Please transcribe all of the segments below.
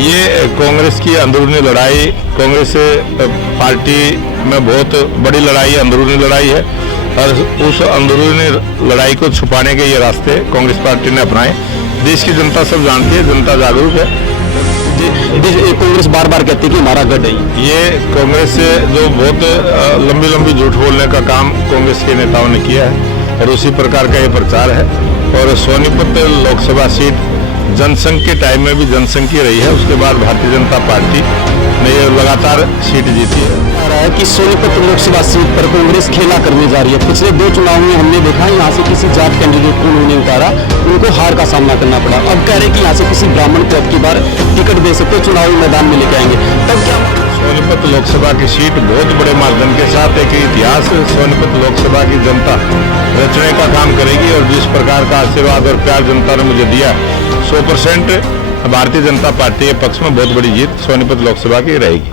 ये कांग्रेस की अंदरूनी लड़ाई, कांग्रेस पार्टी में बहुत बड़ी लड़ाई, अंदरूनी लड़ाई है और उस अंदरूनी लड़ाई को छुपाने के ये रास्ते कांग्रेस पार्टी ने अपनाए। देश की जनता सब जानती है, जनता जागरूक है। कांग्रेस बार बार कहती है कि हमारा गढ़ है। ये कांग्रेस जो बहुत लंबी लंबी झूठ बोलने का काम कांग्रेस के नेताओं ने किया है और उसी प्रकार का ये प्रचार है। और सोनीपत लोकसभा सीट जनसंघ के टाइम में भी जनसंघ की रही है, उसके बाद भारतीय जनता पार्टी ने ये लगातार सीट जीती है। आ रहा है कि सोनीपत लोकसभा सीट पर कांग्रेस खेला करने जा रही है। पिछले 2 चुनाव में हमने देखा यहाँ से किसी जाट कैंडिडेट को उन्होंने उतारा, उनको हार का सामना करना पड़ा। अब कह रहे हैं कि यहाँ से किसी ब्राह्मण को अब की बार टिकट दे सकते, चुनावी मैदान में लेके आएंगे। तब क्या सोनीपत लोकसभा की सीट बहुत बड़े मार्जिन के साथ एक इतिहास सोनीपत लोकसभा की जनता रचने का काम करेगी और जिस प्रकार का आशीर्वाद और प्यार जनता ने मुझे दिया, 100% भारतीय जनता पार्टी के पक्ष में बहुत बड़ी जीत सोनीपत लोकसभा की रहेगी।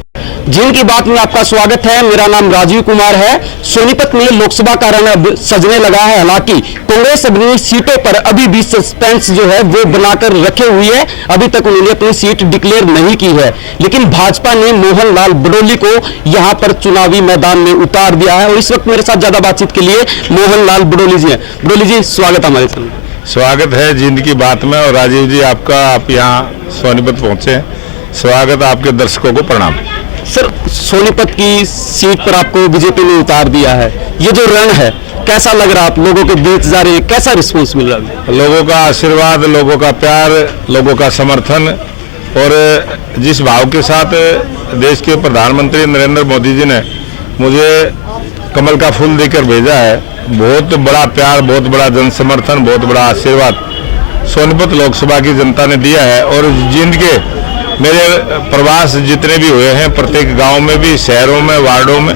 जिन की बात में आपका स्वागत है। मेरा नाम राजीव कुमार है। सोनीपत में लोकसभा का रण अब सजने लगा है। हालांकि कांग्रेस अपनी सीटों पर अभी भी सस्पेंस जो है वो बनाकर रखे हुई है। अभी तक उन्होंने अपनी सीट डिक्लेयर नहीं की है, लेकिन भाजपा ने मोहन लाल बडोली को यहां पर चुनावी मैदान में उतार दिया है। और इस वक्त मेरे साथ ज्यादा बातचीत के लिए मोहन लाल बडोली जी हैं। बडोली जी, स्वागत हमारे साथ। स्वागत है जिंद की बात में। और राजीव जी आपका, आप यहाँ सोनीपत पहुंचे हैं, स्वागत। आपके दर्शकों को प्रणाम। सर, सोनीपत की सीट पर आपको बीजेपी ने उतार दिया है। ये जो रण है कैसा लग रहा है? आप लोगों के बीच जा रहे हैं, कैसा रिस्पॉन्स मिल रहा है? लोगों का आशीर्वाद, लोगों का प्यार, लोगों का समर्थन और जिस भाव के साथ देश के प्रधानमंत्री नरेंद्र मोदी जी ने मुझे कमल का फूल देकर भेजा है, बहुत बड़ा प्यार, बहुत बड़ा जन समर्थन, बहुत बड़ा आशीर्वाद सोनीपत लोकसभा की जनता ने दिया है। और जिंद के मेरे प्रवास जितने भी हुए हैं, प्रत्येक गांव में भी, शहरों में, वार्डों में,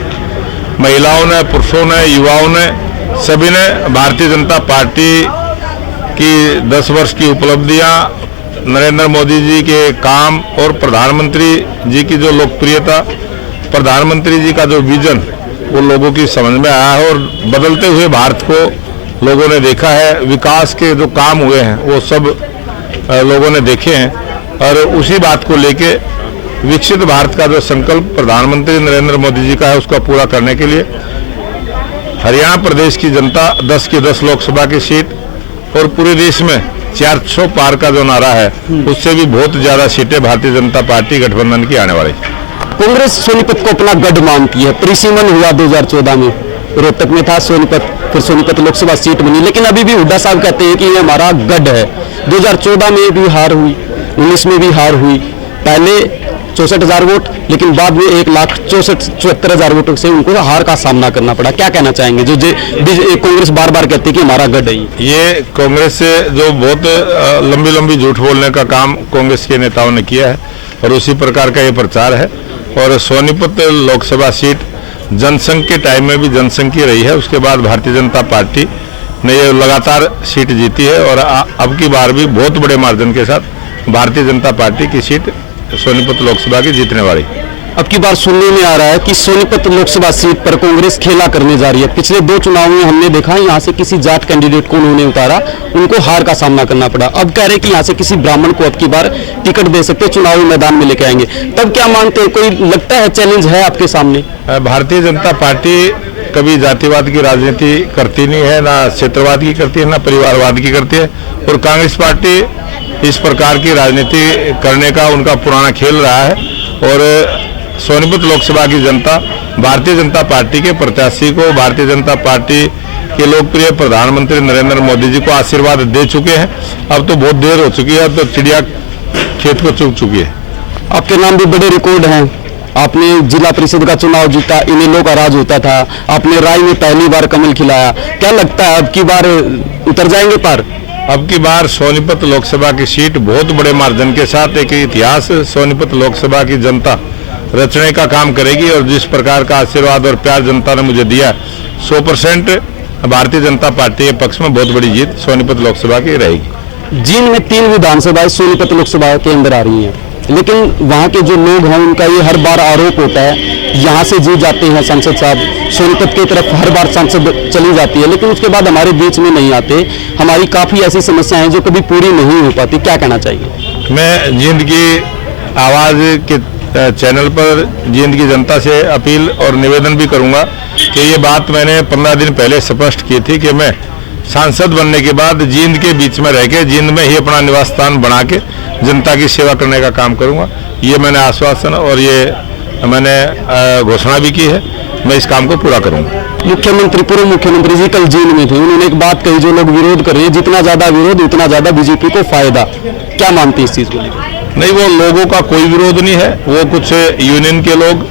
महिलाओं ने, पुरुषों ने, युवाओं ने, सभी ने भारतीय जनता पार्टी की 10 वर्ष की उपलब्धियां, नरेंद्र मोदी जी के काम और प्रधानमंत्री जी की जो लोकप्रियता, प्रधानमंत्री जी का जो विजन, वो लोगों की समझ में आया है। और बदलते हुए भारत को लोगों ने देखा है। विकास के जो काम हुए हैं वो सब लोगों ने देखे हैं और उसी बात को लेके विकसित भारत का जो संकल्प प्रधानमंत्री नरेंद्र मोदी जी का है, उसका पूरा करने के लिए हरियाणा प्रदेश की जनता 10 की 10 लोकसभा की सीट और पूरे देश में 400 पार का जो नारा है, उससे भी बहुत ज्यादा सीटें भारतीय जनता पार्टी गठबंधन की आने वाली। कांग्रेस सोनीपत को अपना गढ़ मानती है। परिसीमन हुआ 2014 में, रोहतक में था सोनीपत, फिर सोनीपत लोकसभा सीट बनी, लेकिन अभी भी हुड्डा साहब कहते हैं कि ये हमारा गढ़ है। 2014 में भी हार हुई, 19 में भी हार हुई। पहले 64,000 वोट, लेकिन बाद में 1,74,000 वोटों से उनको हार का सामना करना पड़ा। क्या कहना चाहेंगे जो कांग्रेस बार बार कहती है कि हमारा गढ़ है? ये कांग्रेस जो बहुत लंबी लंबी झूठ बोलने का काम कांग्रेस के नेताओं ने किया है और उसी प्रकार का ये प्रचार है। और सोनीपत लोकसभा सीट जनसंघ के टाइम में भी जनसंघ की रही है, उसके बाद भारतीय जनता पार्टी ने ये लगातार सीट जीती है। और अब की बार भी बहुत बड़े मार्जिन के साथ भारतीय जनता पार्टी की सीट सोनीपत लोकसभा की जीतने वाली। अब की बार सुनने में आ रहा है कि सोनीपत लोकसभा सीट पर कांग्रेस खेला करने जा रही है। पिछले 2 चुनाव में हमने देखा यहाँ से किसी जाट कैंडिडेट को उन्होंने उतारा, उनको हार का सामना करना पड़ा। अब कह रहे हैं कि यहाँ से किसी ब्राह्मण को अब की बार टिकट दे सकते, चुनावी मैदान में लेके आएंगे। तब क्या मानते हैं, कोई लगता है चैलेंज है आपके सामने? भारतीय जनता पार्टी कभी जातिवाद की राजनीति करती नहीं है, ना क्षेत्रवाद की करती है, ना परिवारवाद की करती है। और कांग्रेस पार्टी इस प्रकार की राजनीति करने का उनका पुराना खेल रहा है। और सोनीपत लोकसभा की जनता भारतीय जनता पार्टी के प्रत्याशी को, भारतीय जनता पार्टी के लोकप्रिय प्रधानमंत्री नरेंद्र मोदी जी को आशीर्वाद दे चुके हैं। अब तो बहुत देर हो चुकी है, अब तो चिड़िया खेत को चुग चुकी है। आपके नाम भी बड़े रिकॉर्ड हैं। आपने जिला परिषद का चुनाव जीता, इनेलो का राज होता था, आपने राय में पहली बार कमल खिलाया। क्या लगता है अब की बार उतर जाएंगे पार? अब की बार सोनीपत लोकसभा की सीट बहुत बड़े मार्जिन के साथ एक इतिहास सोनीपत लोकसभा की जनता रचने का काम करेगी। और जिस प्रकार का आशीर्वाद और प्यार जनता ने मुझे दिया, 100% भारतीय जनता पार्टी के पक्ष में बहुत बड़ी जीत सोनीपत लोकसभा की रहेगी। जींद में 3 विधानसभाएं सोनीपत लोकसभा के अंदर आ रही हैं, लेकिन वहाँ के जो लोग हैं उनका ये हर बार आरोप होता है, यहाँ से जीत जाते हैं सांसद साहब, सोनीपत की तरफ हर बार सांसद चली जाती है, लेकिन उसके बाद हमारे बीच में नहीं आते। हमारी काफ़ी ऐसी समस्याएं हैं जो कभी पूरी नहीं हो पाती। क्या कहना चाहिए? मैं जींद की आवाज़ के चैनल पर जींद की जनता से अपील और निवेदन भी करूंगा कि ये बात मैंने 15 दिन पहले स्पष्ट की थी कि मैं सांसद बनने के बाद जींद के बीच में रह के जींद में ही अपना निवास स्थान बना के जनता की सेवा करने का काम करूंगा। ये मैंने आश्वासन और ये मैंने घोषणा भी की है, मैं इस काम को पूरा करूंगा। मुख्यमंत्री, पूर्व मुख्यमंत्री जी कल जींद में थे, उन्होंने एक बात कही, जो लोग विरोध कर रहे हैं, जितना ज्यादा विरोध उतना ज्यादा बीजेपी को फायदा। क्या मानते हैं इस चीज को लेकर? नहीं, वो लोगों का कोई विरोध नहीं है। वो कुछ यूनियन के लोग,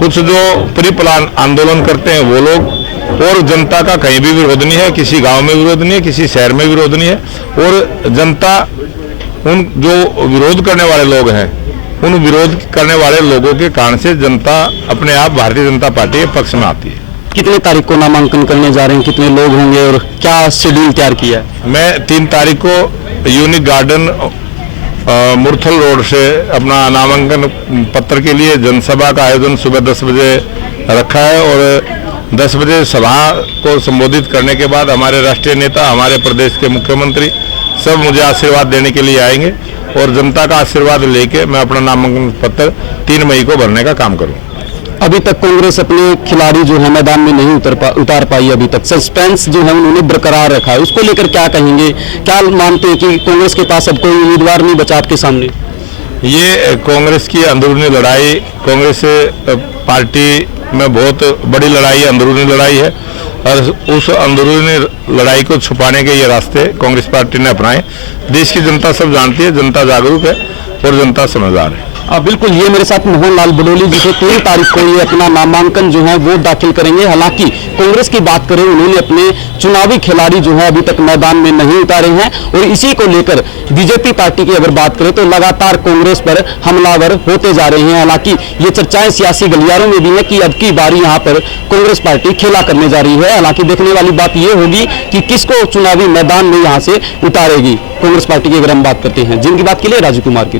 कुछ जो प्री प्लान आंदोलन करते हैं वो लोग, और जनता का कहीं भी विरोध नहीं है। किसी गांव में विरोध नहीं है, किसी शहर में विरोध नहीं है। और जनता, उन जो विरोध करने वाले लोग हैं, उन विरोध करने वाले लोगों के कारण से जनता अपने आप भारतीय जनता पार्टी के पक्ष में आती है। कितने तारीख को नामांकन करने जा रहे हैं, कितने लोग होंगे और क्या शेड्यूल तैयार किया है? मैं 3 तारीख को यूनिक गार्डन मुरथल रोड से अपना नामांकन पत्र के लिए जनसभा का आयोजन सुबह 10 बजे रखा है, और 10 बजे सभा को संबोधित करने के बाद हमारे राष्ट्रीय नेता, हमारे प्रदेश के मुख्यमंत्री सब मुझे आशीर्वाद देने के लिए आएंगे, और जनता का आशीर्वाद लेके मैं अपना नामांकन पत्र 3 मई को भरने का काम करूँ। अभी तक कांग्रेस अपने खिलाड़ी जो है मैदान में नहीं उतार पाई, अभी तक सस्पेंस जो है उन्होंने बरकरार रखा है, उसको लेकर क्या कहेंगे? क्या मानते हैं कि कांग्रेस के पास अब कोई उम्मीदवार नहीं बचा आपके सामने? ये कांग्रेस की अंदरूनी लड़ाई, कांग्रेस पार्टी में बहुत बड़ी लड़ाई, अंदरूनी लड़ाई है, और उस अंदरूनी लड़ाई को छुपाने के ये रास्ते कांग्रेस पार्टी ने अपनाए। देश की जनता सब जानती है, जनता जागरूक है और जनता समझदार है। बिल्कुल, ये मेरे साथ मोहन लाल बडोली जी थे। 3 तारीख को ये अपना नामांकन जो है वो दाखिल करेंगे। हालांकि कांग्रेस की बात करें, उन्होंने अपने चुनावी खिलाड़ी जो है अभी तक मैदान में नहीं उतारे हैं, और इसी को लेकर बीजेपी पार्टी की अगर बात करें तो लगातार कांग्रेस पर हमलावर होते जा रहे हैं। हालांकि ये चर्चाएं सियासी गलियारों में भी है कि अब की बारी यहाँ पर कांग्रेस पार्टी खेला करने जा रही है। हालांकि देखने वाली बात ये होगी कि किसको चुनावी मैदान में यहाँ से उतारेगी कांग्रेस पार्टी की, अगर हम बात करते हैं। जिनकी बात के लिए राजू कुमार की